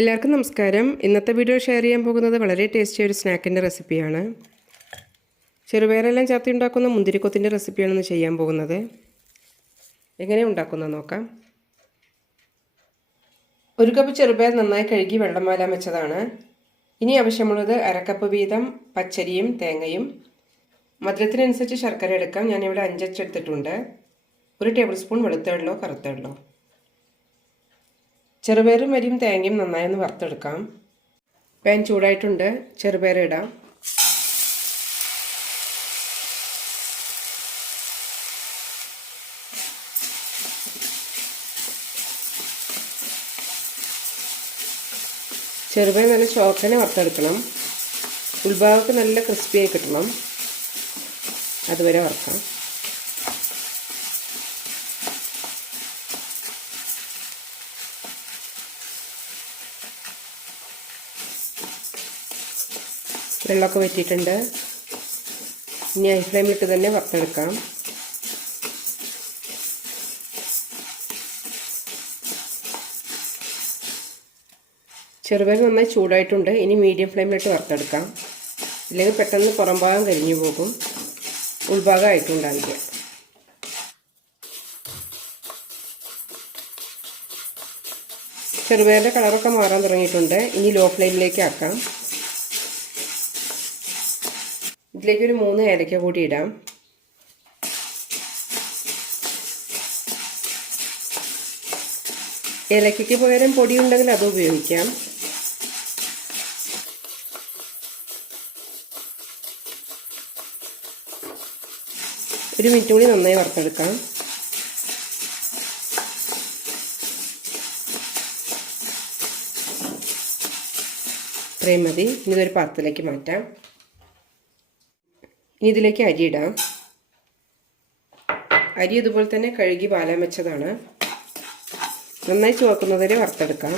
എല്ലാവർക്കും നമസ്കാരം. ഇന്നത്തെ വീഡിയോ ഷെയർ ചെയ്യാൻ പോകുന്നത് വളരെ ടേസ്റ്റി ഒരു സ്നാക്കിന്റെ റെസിപ്പിയാണ് ചെറുപയറെല്ലാം ചാത്തി ഉണ്ടാക്കുന്ന മുന്തിരിക്കൊത്തിന്റെ റെസിപ്പിയാണ് ഇന്ന് ചെയ്യാൻ പോകുന്നത്. എങ്ങനെ ഉണ്ടാക്കുന്നത് നോക്കാം. ഒരു കപ്പ് ചെറുപയർ നന്നായി കഴുകി വെള്ളം വാലാൻ വെച്ചതാണ്. ഇനി ആവശ്യമുള്ളത് അരക്കപ്പ് വീതം പച്ചരിയും തേങ്ങയും. മധുരത്തിനനുസരിച്ച് ശർക്കര എടുക്കാം. ഞാനിവിടെ അഞ്ചച്ചെടുത്തിട്ടുണ്ട് ഒരു ടേബിൾ സ്പൂൺ വെളുത്ത വെള്ളമോ? ചെറുപയറും അരിയും തേങ്ങയും നന്നായി ഒന്ന് വറുത്തെടുക്കാം. പാൻ ചൂടായിട്ടുണ്ട്. ചെറുപയർ ഇടാം. ചെറുപയർ നല്ല ചോക്കനെ വറുത്തെടുക്കണം. ഉൾഭാഗത്ത് നല്ല ക്രിസ്പിയായി കിട്ടണം. അതുവരെ വറുക്കാം. വെള്ളമൊക്കെ വറ്റിയിട്ടുണ്ട്. ഇനി ഹൈ ഫ്ലെയിമിലിട്ട് തന്നെ വറുത്തെടുക്കാം. ചെറുപയർ നന്നായി ചൂടായിട്ടുണ്ട്. ഇനി മീഡിയം ഫ്ലെയിമിലിട്ട് വറുത്തെടുക്കാം. ഇല്ലെങ്കിൽ പെട്ടെന്ന് പുറം ഭാഗം കരിഞ്ഞു പോകും. ഉൾഭാഗം ആയിട്ടുണ്ടാവില്ല. ചെറുപയറിന്റെ കളറൊക്കെ മാറാൻ തുടങ്ങിയിട്ടുണ്ട്. ഇനി ലോ ഫ്ലെയിമിലേക്ക് ആക്കാം. ഇതിലേക്ക് ഒരു മൂന്ന് ഏലക്ക കൂടി ഇടാം. ഏലക്കയ്ക്ക് പകരം പൊടി ഉണ്ടെങ്കിൽ അത് ഉപയോഗിക്കാം. ഒരു മിനിറ്റ് കൂടി നന്നായി വറുത്തെടുക്കാം. ഇത്രയും മതി. ഇനി ഇതൊരു പാത്രത്തിലേക്ക് മാറ്റാം. ഇനി ഇതിലേക്ക് അരി ഇടാം. അരി ഇതുപോലെ തന്നെ കഴുകി പാലം വെച്ചതാണ്. നന്നായി ചുവക്കുന്നതിന് വറുത്തെടുക്കാം.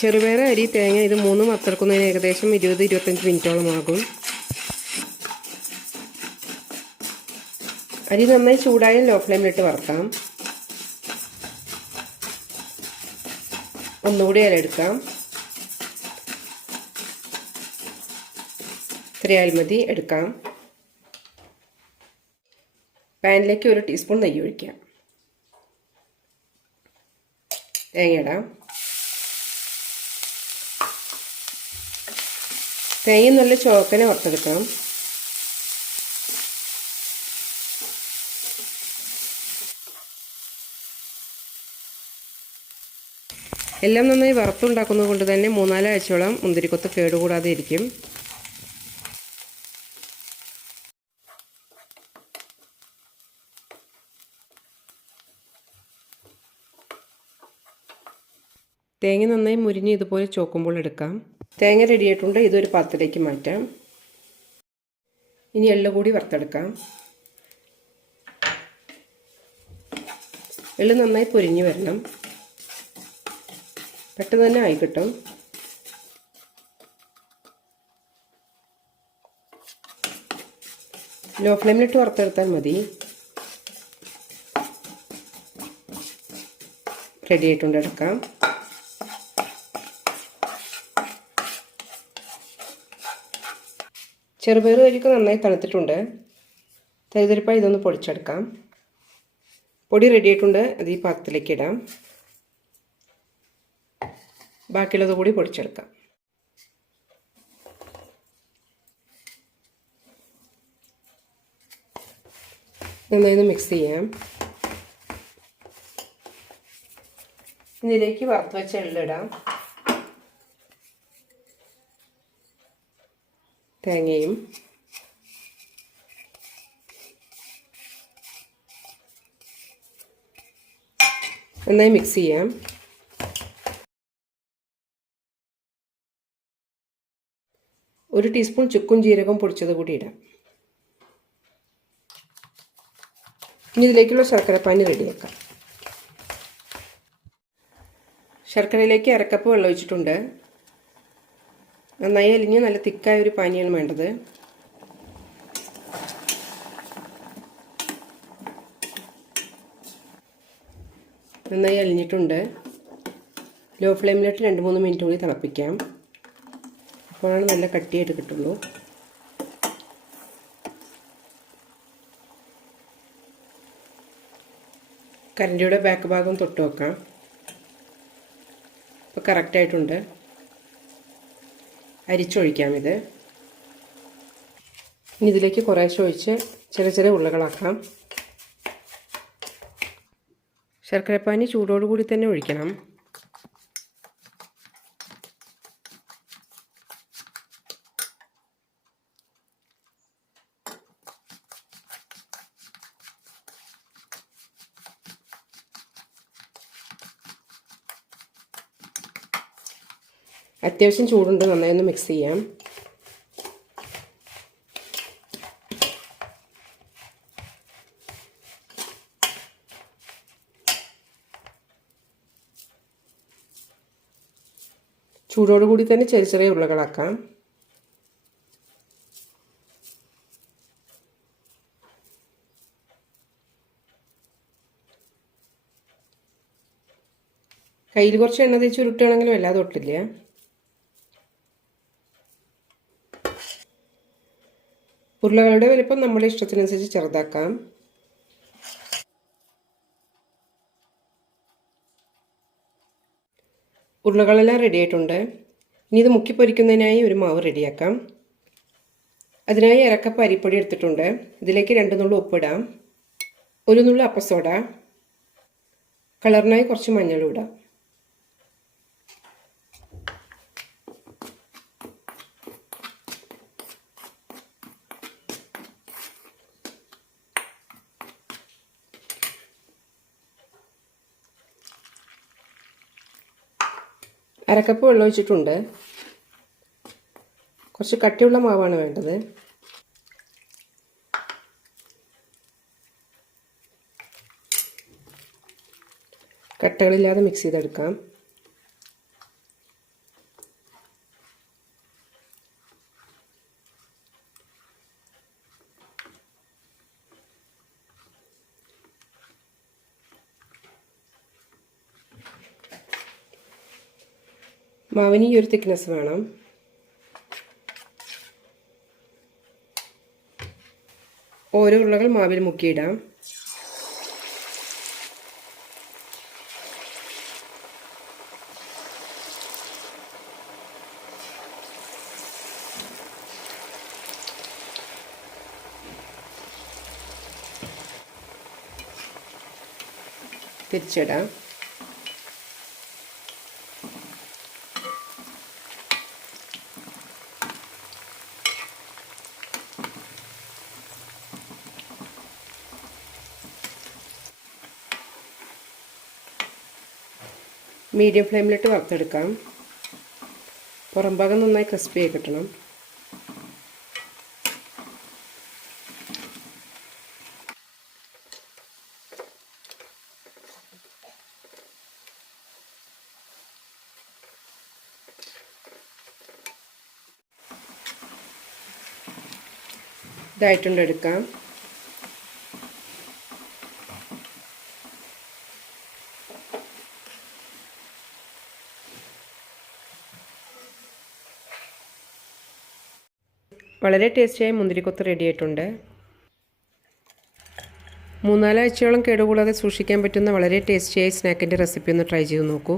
ചെറുപയർ അരി തേങ്ങ ഇത് മൂന്നും വറുത്തെടുക്കുന്നതിന് ഏകദേശം ഇരുപത് ഇരുപത്തഞ്ച് മിനിറ്റോളം ആകും. അരി നന്നായി ചൂടായ ലോ ഫ്ലെയിമിലിട്ട് വറുക്കാം. ഒന്നുകൂടി ഇലയെടുക്കാം ഇത്രയാൽ മതി എടുക്കാം. പാനിലേക്ക് ഒരു ടീസ്പൂൺ നെയ്യ് ഒഴിക്കാം. തേങ്ങയിടാം. തേങ്ങ നല്ല ചോക്കനെ വറുത്തെടുക്കണം. എല്ലാം നന്നായി വറുത്തുണ്ടാക്കുന്നത് കൊണ്ട് തന്നെ മൂന്നാലാഴ്ചയോളം മുന്തിരിക്കൊത്ത് കേടുകൂടാതെ ഇരിക്കും. തേങ്ങ നന്നായി മുരിഞ്ഞ് ഇതുപോലെ ചോക്കുമ്പോൾ എടുക്കാം. തേങ്ങ റെഡിയായിട്ടുണ്ട് ഇതൊരു പാത്രത്തിലേക്ക് മാറ്റാം. ഇനി എള്ളു കൂടി വറുത്തെടുക്കാം. എള്ള് നന്നായി പൊരിഞ്ഞ് വരണം. പെട്ടെന്ന് തന്നെ ആയി കിട്ടും. ലോ ഫ്ലെയിമിലിട്ട് വറുത്തെടുത്താൽ മതി. റെഡി ആയിട്ടുണ്ട്. എടുക്കാം. ചെറുപയർ അരിക്ക് നന്നായി തണുത്തിട്ടുണ്ട്. തരിതരിപ്പായി ഇതൊന്ന് പൊടിച്ചെടുക്കാം. പൊടി റെഡി ആയിട്ടുണ്ട്. അത് ഈ പാത്രത്തിലേക്ക് ഇടാം. ബാക്കിയുള്ളത് കൂടി പൊടിച്ചെടുക്കാം. നന്നായി മിക്സ് ചെയ്യാം. ഇതിലേക്ക് വറുത്ത് വെച്ച എള്ളിടാം. തേങ്ങയും നന്നായി മിക്സ് ചെയ്യാം. ഒരു ടീസ്പൂൺ ചുക്കും ജീരകവും പൊടിച്ചത് കൂടി ഇടാം. ഇനി ഇതിലേക്കുള്ള ശർക്കരപ്പാനി റെഡിയാക്കാം. ശർക്കരയിലേക്ക് അരക്കപ്പ് വെള്ളം ഒഴിച്ചിട്ടുണ്ട്. നന്നായി അലിഞ്ഞ് നല്ല തിക്കായ ഒരു പാനിയാണ് വേണ്ടത്. നന്നായി അലിഞ്ഞിട്ടുണ്ട്. ലോ ഫ്ലെയിമിലിട്ട് രണ്ട് മൂന്ന് മിനിറ്റ് കൂടി തിളപ്പിക്കാം. അപ്പോഴാണ് നല്ല കട്ടിയായിട്ട് കിട്ടുള്ളൂ. കരണ്ടിയുടെ ബാക്ക് ഭാഗം തൊട്ട് വെക്കാം ഇപ്പോൾ കറക്റ്റായിട്ടുണ്ട് അരിച്ചൊഴിക്കാം ഇത് ഇനി ഇതിലേക്ക് കുറേശ്ശെ ഒഴിച്ച് ചെറിയ ചെറിയ ഉരുളകളാക്കാം. ശർക്കരപ്പാനി ചൂടോടുകൂടി തന്നെ ഒഴിക്കണം. അത്യാവശ്യം ചൂടുണ്ട് നന്നായി ഒന്ന് മിക്സ് ചെയ്യാം. ചൂടോടുകൂടി തന്നെ ചെറിയ ചെറിയ ഉരുളകളാക്കാം. കയ്യിൽ കുറച്ച് എണ്ണ തേച്ച് ഉരുട്ടുകയാണെങ്കിലും വല്ലാതെ ഒട്ടില്ല. ഉരുളകളുടെ വലിപ്പം നമ്മുടെ ഇഷ്ടത്തിനനുസരിച്ച് ചെറുതാക്കാം. ഉരുളകളെല്ലാം റെഡി ആയിട്ടുണ്ട്. ഇനി ഇത് മുക്കി പൊരിക്കുന്നതിനായി ഒരു മാവ് റെഡിയാക്കാം അതിനായി ഇറക്കപ്പ് അരിപ്പൊടി എടുത്തിട്ടുണ്ട്. ഇതിലേക്ക് രണ്ട് നുള്ളു ഉപ്പിടാം. ഒരു നുള്ളു അപ്പസോഡ. കളറിനായി കുറച്ച് മഞ്ഞളും ഇടാം. അരക്കപ്പ് വെള്ളം ഒഴിച്ചിട്ടുണ്ട്. കുറച്ച് കട്ടിയുള്ള മാവാണ് വേണ്ടത്. കട്ടകളില്ലാതെ മിക്സ് ചെയ്തെടുക്കാം. മാവിന് ഈ ഒരു തിക്നെസ് വേണം. ഓരോ ഉരുളകൾ മാവിൽ മുക്കിയിടാം. തിരിച്ചിടാം. മീഡിയം ഫ്ലെയിമിലിട്ട് വറുത്തെടുക്കാം. പുറം ഭാഗം നന്നായി ക്രിസ്പി ആയി കിട്ടണം. ഇതായിട്ടുണ്ട് എടുക്കാം. വളരെ ടേസ്റ്റിയായി മുന്തിരിക്കൊത്ത് റെഡി ആയിട്ടുണ്ട് മൂന്നാലാഴ്ചയോളം കേടുകൂടാതെ സൂക്ഷിക്കാൻ പറ്റുന്ന വളരെ ടേസ്റ്റിയായ സ്നാക്കിന്റെ റെസിപ്പി ഒന്ന് ട്രൈ ചെയ്ത് നോക്കൂ.